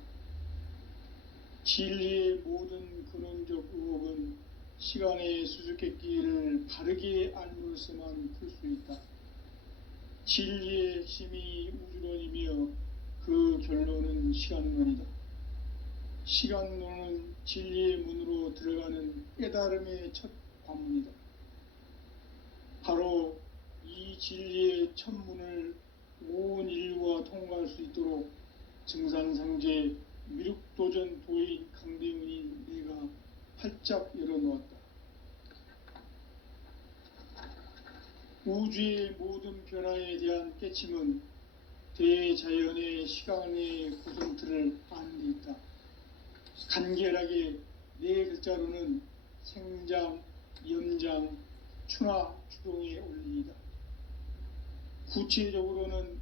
진리의 모든 근원적 의혹은 시간의 수수께끼를 바르게 알므로서만 풀 수 있다. 진리의 핵심이 우주론이며 그 결론은 시간론이다. 시간론은 진리의 문으로 들어가는 깨달음의 첫 관문이다. 바로 이 진리의 첫 문을 온 인류가 통과할 수 있도록 증산상제 미륵도전 도인 강대문이 내가 활짝 열어놓았다. 우주의 모든 변화에 대한 깨침은 대자연의 시간의 구성틀을 아는 데 있다. 간결하게 네 글자로는 생장, 염장, 추나 추동의 원리이다. 구체적으로는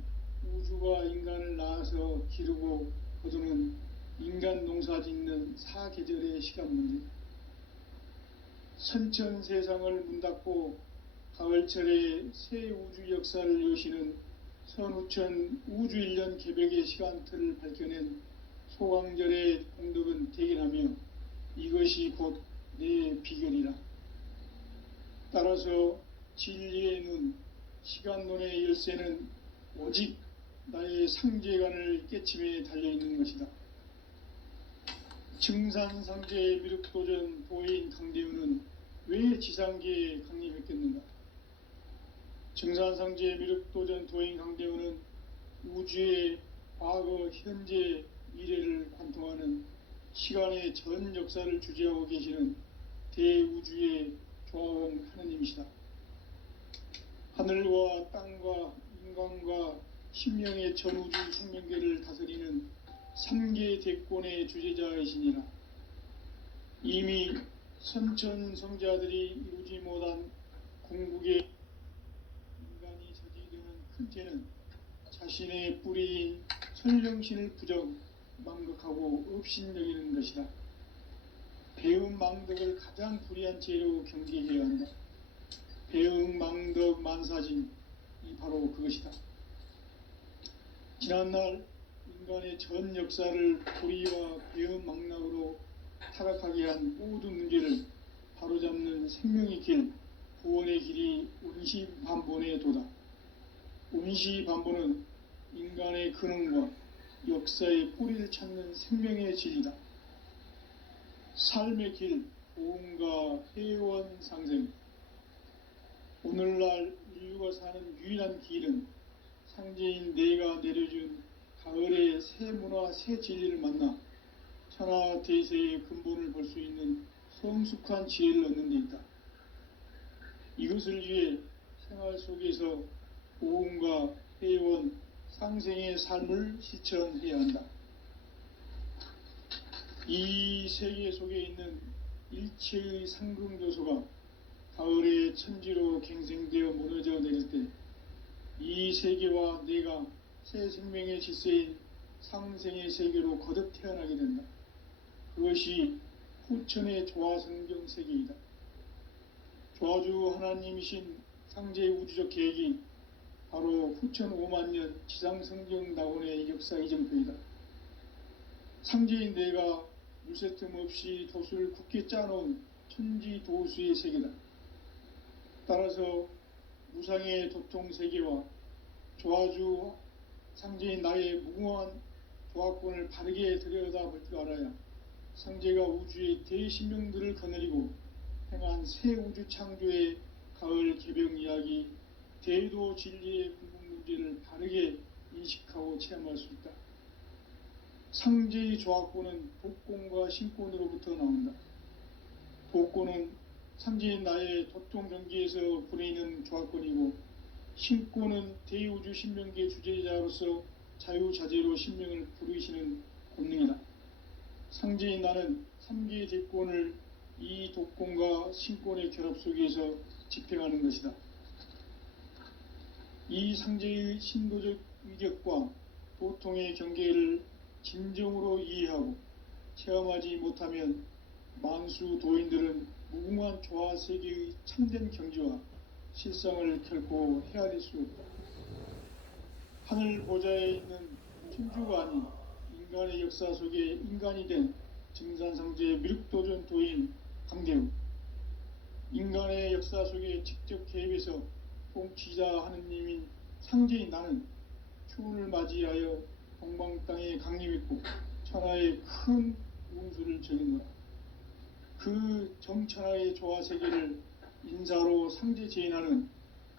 우주가 인간을 낳아서 기르고 거두는 인간 농사 짓는 사계절의 시간 문제. 선천 세상을 문닫고 가을철에 새 우주 역사를 여시는 선우천 우주일년 개벽의 시간틀을 밝혀낸 소강절의 공덕은 대견하며 이것이 곧 내 비결이라. 따라서 진리의 눈, 시간론의 열쇠는 오직 나의 상제관을 깨침에 달려있는 것이다. 증산상제의 미륵도전 도인 강대우는 왜 지상계에 강림했겠는가? 증산상제의 미륵도전 도인 강대우는 우주의 과거, 현재, 미래를 관통하는 시간의 전 역사를 주재하고 계시는 대우주의 조화원 하느님이시다. 하늘과 땅과 인간과 신명의 전우주 생명계를 다스리는 3계 대권의 주제자이시니라. 이미 선천성자들이 이루지 못한 궁극의 인간이 저지르는 큰 죄는 자신의 뿌리인 천령신을 부정, 망극하고 업신여기는 것이다. 배은망덕을 가장 불의한 죄로 경계해야 한다. 배은망덕 만사진이 바로 그것이다. 지난날 인간의 전 역사를 불의와 배은망락으로 타락하게 한 모든 문제를 바로잡는 생명의 길, 구원의 길이 운시반본의 도다. 운시반본은 인간의 근원과 역사의 뿌리를 찾는 생명의 진리다. 삶의 길, 보험과 회원 상생. 오늘날 인류가 사는 유일한 길은 상제인 내가 내려준 가을의 새 문화, 새 진리를 만나 천하 대세의 근본을 볼 수 있는 성숙한 지혜를 얻는 데 있다. 이것을 위해 생활 속에서 보험과 회원, 상생의 삶을 실천해야 한다. 이 세계 속에 있는 일체의 상금요소가 가을의 천지로 갱생되어 무너져 내릴 때 이 세계와 내가 새 생명의 질서인 상생의 세계로 거듭 태어나게 된다. 그것이 후천의 조화성경 세계이다. 조화주 하나님이신 상제의 우주적 계획이 바로 후천 5만년 지상성경 낙원의 역사 이정표이다. 상제인 내가 물새 틈 없이 도수를 굳게 짜놓은 천지도수의 세계다. 따라서 무상의 도통세계와 조화주 상제인 나의 무궁한 조화권을 바르게 들여다볼 줄 알아야 상제가 우주의 대신명들을 거느리고 행한 새 우주 창조의 가을 개병 이야기, 대도 진리의 궁극 문제를 바르게 인식하고 체험할 수 있다. 상제의 조화권은 독권과 신권으로부터 나온다. 독권은 상제인 나의 도통 경기에서 부리는 조화권이고, 신권은 대우주 신명계 주제자로서 자유자재로 신명을 부르시는 본능이다. 상제인 나는 3개의 대권을 이 독권과 신권의 결합 속에서 집행하는 것이다. 이 상제의 신도적 위력과 도통의 경계를 진정으로 이해하고 체험하지 못하면 만수 도인들은 무궁한 조화 세계의 참된 경지와 실상을 결코 헤아릴 수 없다. 하늘 보좌에 있는 천주가 아닌 인간의 역사 속에 인간이 된 증산상제의 미륵도전 도인 강대우. 인간의 역사 속에 직접 개입해서 통치자 하느님인 상제인 나는 추운을 맞이하여 동방 땅에 강림했고 천하의 큰 운수를 적인 거다. 그 정천하의 조화 세계를 인사로 상제 제인하는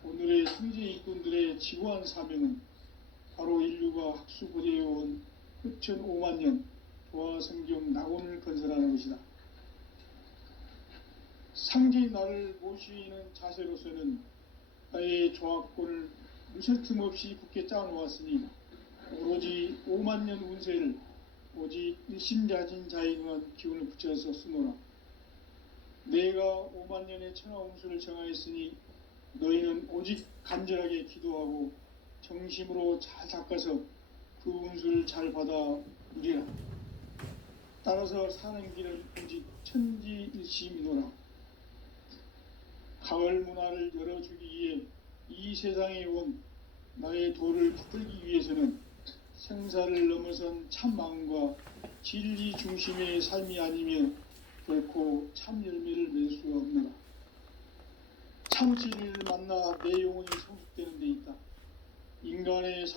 오늘의 상제 일꾼들의 지구한 사명은 바로 인류가 학수고대해온 후천 5만년 조화 성경 낙원을 건설하는 것이다. 상제인 나를 모시는 자세로서는 나의 조화권을 무슨 틈 없이 굳게 짜놓았으니 오로지 5만년 운세를 오직 일심자진 자에 의한 기운을 붙여서 쓰노라. 내가 5만년의 천하 운수를 정하였으니 너희는 오직 간절하게 기도하고 정심으로 잘 닦아서 그 운수를 잘 받아 누리라. 따라서 사는 길은 오직 천지일심이노라. 가을 문화를 열어주기 위해 이 세상에 온 나의 도를 붙들기 위해서는 생사를 넘어선 참 마음과 진리 중심의 삶이 아니면 결코 참 열매를 맺을 수가 없노라. 참 진리를 만나 내 영혼이 성숙되는 데 있다. 인간의